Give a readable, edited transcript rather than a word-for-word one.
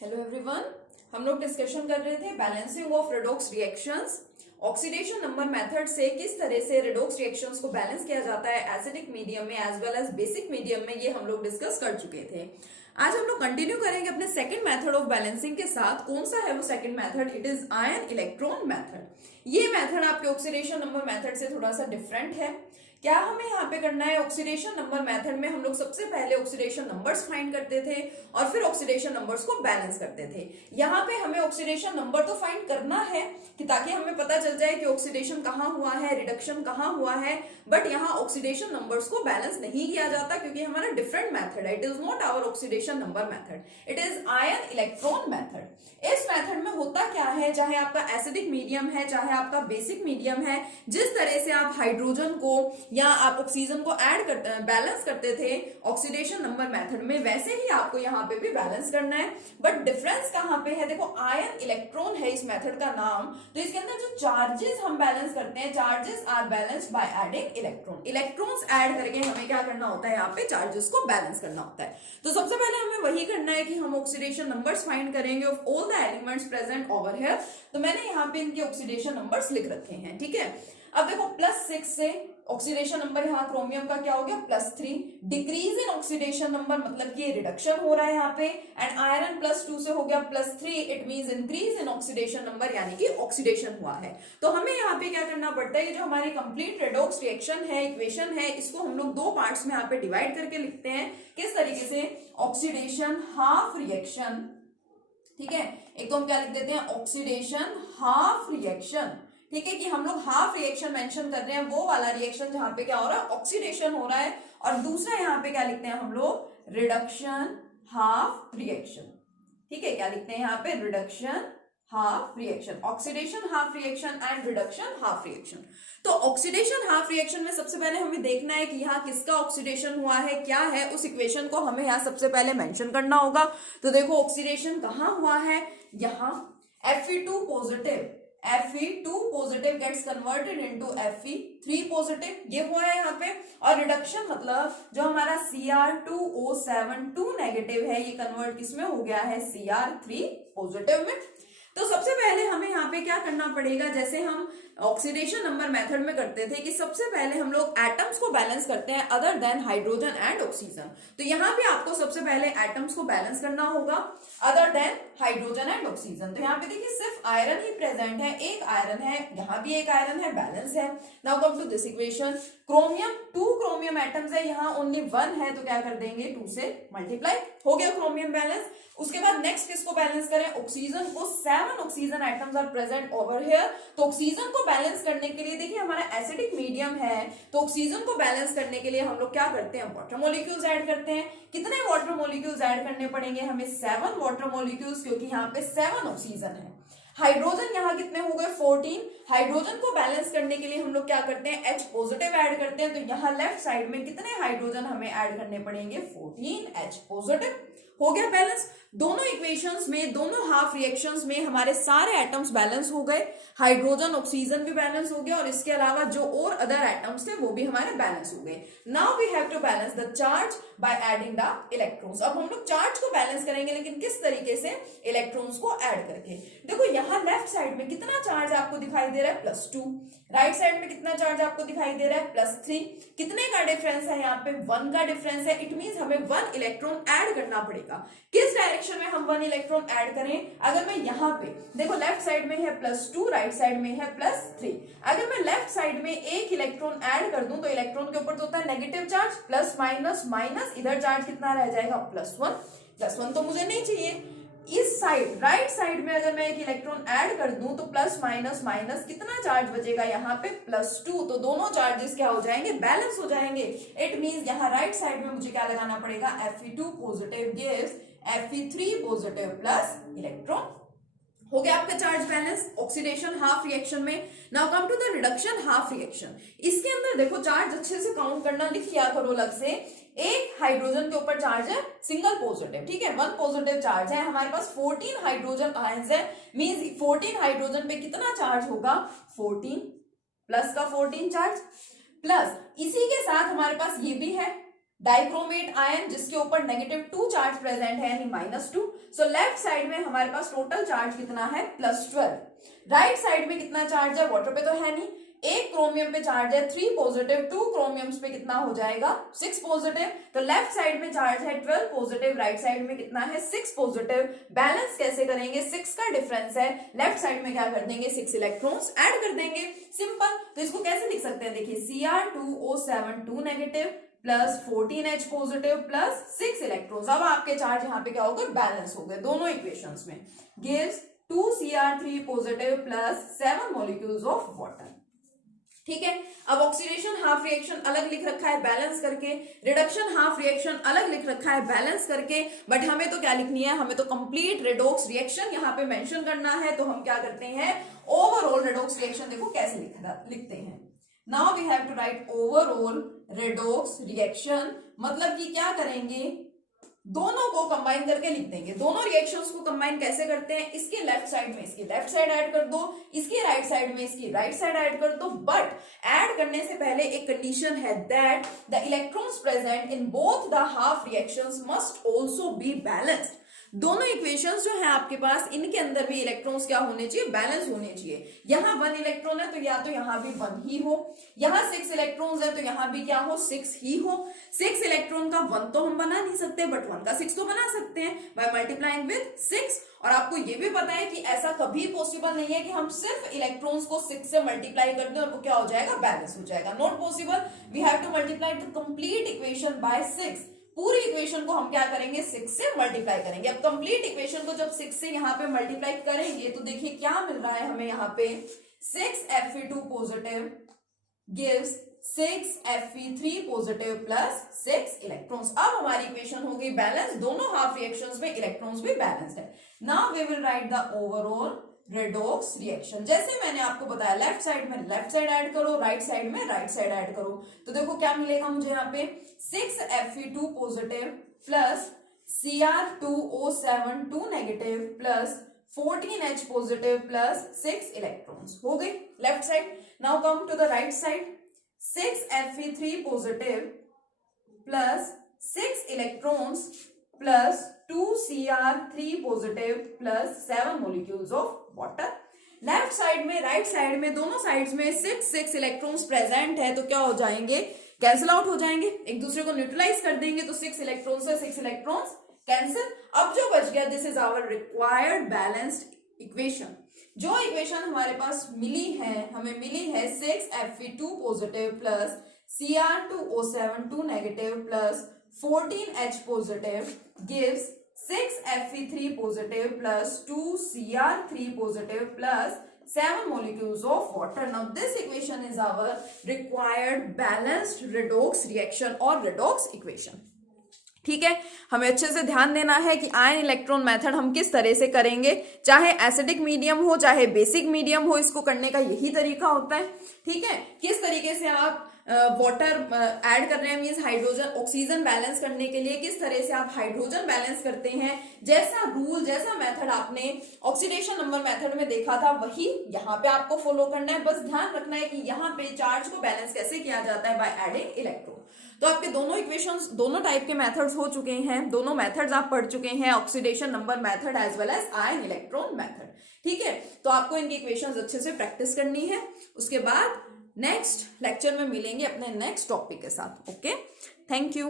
Hello everyone, हम लोग discussion कर रहे थे balancing of redox reactions. Oxidation number method से किस तरह से रेडॉक्स रिएक्शंस को बैलेंस किया जाता है एसिडिक मीडियम में as well as basic medium में, ये हम लोग डिस्कस कर चुके थे। आज हम लोग कंटिन्यू करेंगे अपने सेकंड मेथड ऑफ बैलेंसिंग के साथ। कौन सा है वो second method? It is ion electron method. ये मेथड आपके ऑक्सीडेशन नंबर मेथड से थोड़ा सा डिफरेंट है। क्या हमें यहाँ पे करना है? ऑक्सीडेशन नंबर मेथड में हम लोग सबसे पहले ऑक्सीडेशन नंबर्स फाइंड करते थे और फिर ऑक्सीडेशन नंबर्स को बैलेंस करते थे। यहाँ पे हमें ऑक्सीडेशन नंबर तो फाइंड करना है कि ताकि हमें पता चल जाए कि ऑक्सीडेशन कहाँ हुआ है, रिडक्शन कहाँ हुआ है, बट यहाँ ऑक्सीडेशन नंबर्स को बैलेंस नहीं किया जाता क्योंकि हमारा डिफरेंट मेथड है। It is not our oxidation number method, it is ion electron method. इस मेथड में होता क्या है, चाहे आपका एसिडिक मीडियम है चाहे आपका बेसिक मीडियम है, जिस तरह से आप हाइड्रोजन को या आप ऑक्सीजन को ऐड करते बैलेंस करते थे ऑक्सीडेशन नंबर मेथड में, वैसे ही आपको यहाँ पे भी बैलेंस करना है। बट डिफरेंस कहाँ पे है? देखो, आयन इलेक्ट्रॉन है इस मेथड का नाम, तो इसके अंदर जो चार्जेस हम बैलेंस करते हैं, charges are balanced by adding electron. Electrons add करके हमें क्या करना होता है? यहाँ पे चार्जेस को बैलेंस करना होता है। तो सबसे पहले हमें वही करना है कि हम ऑक्सीडेशन नंबर्स फाइंड करेंगे of all the elements present over here. तो मैंने यहाँ पे इनके ऑक्सीडेशन नंबर्स लिख रखे हैं, ठीक है। अब देखो, +6 से ऑक्सीडेशन नंबर यहाँ क्रोमियम का क्या हो गया? +3। डिक्रीज इन ऑक्सीडेशन नंबर मतलब कि रिडक्शन हो रहा है यहाँ पे। एंड आयरन +2 से हो गया +3, it means increase in oxidation number, यानी कि ऑक्सीडेशन हुआ है। तो हमें यहाँ पे क्या करना पड़ता है? जो हमारी कंप्लीट रेडॉक्स रिएक्शन है, इक्वेशन है, इसको हम लोग दो पार्ट्स में यहाँ पे डिवाइड करके लिखते हैं। किस तरीके से? ऑक्सीडेशन हाफ रिएक्शन, ठीक है। एक तो हम क्या लिख देते हैं? ऑक्सीडेशन हाफ रिएक्शन, ठीक है, कि हम लोग हाफ रिएक्शन मेंशन कर रहे हैं, वो वाला रिएक्शन जहां पे क्या हो रहा है? ऑक्सीडेशन हो रहा है। और दूसरा यहाँ पे क्या लिखते हैं हम लोग? रिडक्शन हाफ रिएक्शन, ठीक है। क्या लिखते हैं यहाँ पे? Reduction half reaction, oxidation half reaction and reduction half reaction. तो ऑक्सीडेशन हाफ रिएक्शन में सबसे पहले हमें देखना है कि यहाँ किसका ऑक्सीडेशन हुआ है, क्या है, उस इक्वेशन को हमें यहाँ सबसे पहले मेंशन करना होगा। तो देखो, ऑक्सीडेशन कहाँ हुआ है? यहाँ Fe2 positive, Fe2 positive gets converted into Fe3 positive, ये हुआ है यहाँ पे। और रिडक्शन मतलब जो हमारा Cr2O7 2 नेगेटिव है, ये कन्वर्ट किसमें हो गया है? Cr3 पॉजिटिव में। तो सबसे पहले हमें यहाँ पे क्या करना पड़ेगा? जैसे हम ऑक्सीडेशन नंबर मेथड में करते थे कि सबसे पहले हम लोग एटम्स को बैलेंस करते हैं other than hydrogen and oxygen. तो यहाँ पे आपको सबसे पहले एटम्स को बैलेंस करना होगा other than hydrogen and oxygen. तो यहाँ पे देखिए, सिर्फ आयरन ही प्रेजेंट है, एक आयरन है, यहाँ भी एक आयरन है, बैलेंस है। Now come to this equation. Chromium 2 chromium atoms है, यहाँ ओनली 1 है, तो क्या कर देंगे? 2 से मल्टीप्लाई, हो गया क्रोमियम बैलेंस। उसके बाद नेक्स्ट किसको बैलेंस करें? ऑक्सीजन को। 7 oxygen atoms are present over here. तो ऑक्सीजन को बैलेंस करने के लिए देखिए, हमारा एसिडिक मीडियम है, तो ऑक्सीजन को बैलेंस करने के लिए हम लोग क्या करते हैं? वाटर मॉलिक्यूल्स ऐड करते हैं। कितने वाटर मॉलिक्यूल्स ऐड करने पड़ेंगे हमें? 7 वाटर मॉलिक्यूल्स, क्योंकि यहाँ पे 7 ऑक्सीजन है। हाइड्रोजन यहाँ कितने हो गए? 14। हाइड्रोजन को बैलेंस करने के लिए हम लोग क्या करते हैं? H पॉजिटिव ऐड करते हैं। तो यहाँ लेफ्ट साइड में कितने हाइड्रोजन हमें ऐड करने पड़ेंगे? 14 H पॉजिटिव। हो गया बैलेंस। दोनों इक्वेशंस में, दोनों हाफ रिएक्शंस में हमारे सारे एटम्स बैलेंस हो गए। हाइड्रोजन ऑक्सीजन भी बैलेंस हो गया और इसके अलावा जो और अदर एटम्स थे वो भी हमारे बैलेंस हो गए। Now we have to balance the charge by adding the electrons. अब हम लोग चार्ज को बैलेंस करेंगे, लेकिन किस तरीके से? इलेक्ट्रॉन्स को ऐड करके। देखो, यहाँ लेफ्ट साइड में कितना चार्ज आपको दिखाई दे रहा है? +2। राइट साइड में कितना चार्ज आपको दिखाई दे रहा है? +3। कितने का डिफरेंस है? यहाँ पे 1 का डिफरेंस है। इट मींस हमें 1 इलेक्ट्रॉन ऐड करना पड़ेगा। किस डायरेक्शन में हम 1 इलेक्ट्रॉन ऐड करें? अगर मैं यहाँ पे देखो, लेफ्ट साइड में है +2, राइट साइड में है +3। अगर मैं लेफ्ट साइड में एक इलेक्ट्रॉन ऐड कर दूं तो इलेक्ट्रॉन के ऊपर तो होता है negative charge, plus minus minus, इधर चार्ज कितना रह जाएगा? +1। +1 तो मुझे नहीं चाहिए। इस साइड, राइट साइड में अगर मैं एक इलेक्ट्रॉन ऐड कर दूं तो प्लस माइनस माइनस, कितना चार्ज बचेगा यहाँ पे? +2। तो दोनों चार्जेस क्या हो जाएंगे? बैलेंस हो जाएंगे। इट मींस यहाँ राइट साइड में मुझे क्या लगाना पड़ेगा? Fe2 positive gives Fe3 positive plus electron. हो गया आपका charge balance oxidation half reaction में। Now come to the reduction half reaction. इसके अंदर देखो, चार्ज अच्छे से काउंट करना, लिख लिया करो अलग से। एक हाइड्रोजन के ऊपर चार्ज है सिंगल पॉजिटिव, ठीक है, 1 पॉजिटिव चार्ज है। हमारे पास 14 हाइड्रोजन आयंस है, मींस 14 हाइड्रोजन पे कितना चार्ज होगा? 14 प्लस का 14 चार्ज, प्लस इसी के साथ हमारे पास ये भी है डाइक्रोमेट आयन जिसके ऊपर -2 चार्ज प्रेजेंट है यानी -2। सो लेफ्ट साइड में हमारे पास टोटल चार्ज कितना है +12। राइट साइड में कितना चार्ज है, वाटर पे तो है नहीं, एक क्रोमियम पे चार्ज है 3 पॉजिटिव, 2 क्रोमियम्स पे कितना हो जाएगा 6 पॉजिटिव। तो लेफ्ट साइड में चार्ज है 12 पॉजिटिव, राइट साइड में कितना है 6 पॉजिटिव। बैलेंस कैसे करेंगे, 6 का डिफरेंस है, लेफ्ट साइड में क्या कर देंगे 6 इलेक्ट्रॉन्स ऐड कर देंगे, सिंपल। तो इसको कैसे लिख सकते हैं, देखिए Cr2O7 2 negative plus 14H positive plus 6 electrons. अब आपके चार्ज यहाँ पे क्या हो गए, बैलेंस हो गए दोनों इक्वेशंस में। Gives 2Cr3 positive plus 7 molecules of water. ठीक है, अब ऑक्सीडेशन हाफ रिएक्शन अलग लिख रखा है बैलेंस करके, रिडक्शन हाफ रिएक्शन अलग लिख रखा है बैलेंस करके, बट हमें तो क्या लिखनी है, हमें तो कंप्लीट रेडॉक्स रिएक्शन यहाँ पे मेंशन करना है। तो हम क्या करते हैं, ओवरऑल रेडॉक्स रिएक्शन देखो कैसे लिखते हैं। Now we have to write overall redox reaction, मतलब कि क्या करेंगे, दोनों को कंबाइन करके लिख देंगे। दोनों रिएक्शंस को कंबाइन कैसे करते हैं, इसके लेफ्ट साइड में इसकी लेफ्ट साइड ऐड कर दो, इसके राइट साइड में इसकी राइट साइड ऐड कर दो। बट ऐड करने से पहले एक कंडीशन है, that the electrons present in both the half reactions must also be balanced. दोनों इक्वेशंस जो है आपके पास, इनके अंदर भी इलेक्ट्रॉन्स क्या होने चाहिए, बैलेंस होने चाहिए। यहाँ 1 इलेक्ट्रॉन है तो या तो यहाँ भी 1 ही हो, यहाँ 6 इलेक्ट्रॉन्स है तो यहाँ भी क्या हो 6 ही हो। 6 इलेक्ट्रॉन का 1 तो हम बना नहीं सकते, बट 1 का 6 तो बना सकते हैं बाय मल्टीप्लाइंग विद 6। और आपको ये भी पता है कि ऐसा कभी पॉसिबल नहीं है कि हम सिर्फ इलेक्ट्रॉन्स को 6 से मल्टीप्लाई कर दें और वो क्या हो जाएगा, बैलेंस हो जाएगा। Not possible, we have to multiply the complete equation by 6। पूरी इक्वेशन को हम क्या करेंगे 6 से मल्टीप्लाई करेंगे। अब कंप्लीट इक्वेशन को जब 6 से यहाँ पे मल्टीप्लाई करेंगे तो देखिए क्या मिल रहा है हमें, यहाँ पे 6Fe2 positive gives 6Fe3 positive plus 6 electrons. अब हमारी इक्वेशन हो गई बैलेंस, दोनों हाफ रिएक्शंस में इलेक्ट्रॉन्स भी बैलेंस्ड है। Now we will write the overall redox reaction. जैसे मैंने आपको बताया, लेफ्ट साइड में लेफ्ट साइड ऐड करो, राइट साइड में राइट साइड ऐड करो। तो देखो क्या मिलेगा मुझे यहाँ पे 6Fe2 positive plus Cr2O7 2 negative plus 14H positive plus 6 electrons हो गई left side. Now come to the right side, 6Fe3 positive plus 6 electrons plus 2Cr3 positive plus 7 molecules of water. Left side में right side में दोनों sides में 6 electrons present है तो क्या हो जाएंगे, कैंसिल आउट हो जाएंगे, एक दूसरे को न्यूट्रलाइज कर देंगे। तो 6 इलेक्ट्रॉन से 6 इलेक्ट्रॉन्स कैंसिल। अब जो बच गया, this is our required balanced equation. जो इक्वेशन हमारे पास मिली है, हमें मिली है 6Fe2 positive plus Cr2O7 2 negative plus 14H positive gives 6Fe3 positive plus 2Cr3 positive plus 7 molecules of water. Now this equation is our required balanced redox reaction or redox equation. ठीक है, हमें अच्छे से ध्यान देना है कि आयन इलेक्ट्रॉन मेथड हम किस तरह से करेंगे, चाहे एसिडिक मीडियम हो चाहे बेसिक मीडियम हो, इसको करने का यही तरीका होता है। ठीक है, किस तरीके से आप वाटर ऐड कर रहे हैं, मींस हाइड्रोजन ऑक्सीजन बैलेंस करने के लिए किस तरह से आप हाइड्रोजन बैलेंस करते हैं, जैसा रूल जैसा मेथड आपने ऑक्सीडेशन नंबर मेथड में देखा था वही यहाँ पे आपको फॉलो करना है। बस ध्यान रखना है कि यहाँ पे चार्ज को बैलेंस कैसे किया जाता है, बाय एडिंग इलेक्ट्रॉन। तो आपके दोनों इक्वेशंस, दोनों टाइप के मेथड्स हो चुके हैं, दोनों मेथड्स आप पढ़ चुके हैं, oxidation number method as well as ion electron method. ठीक है, तो आपको इनकी इक्वेशंस अच्छे से प्रैक्टिस करनी है। उसके बाद नेक्स्ट लेक्चर में मिलेंगे अपने नेक्स्ट टॉपिक के साथ। Okay, thank you.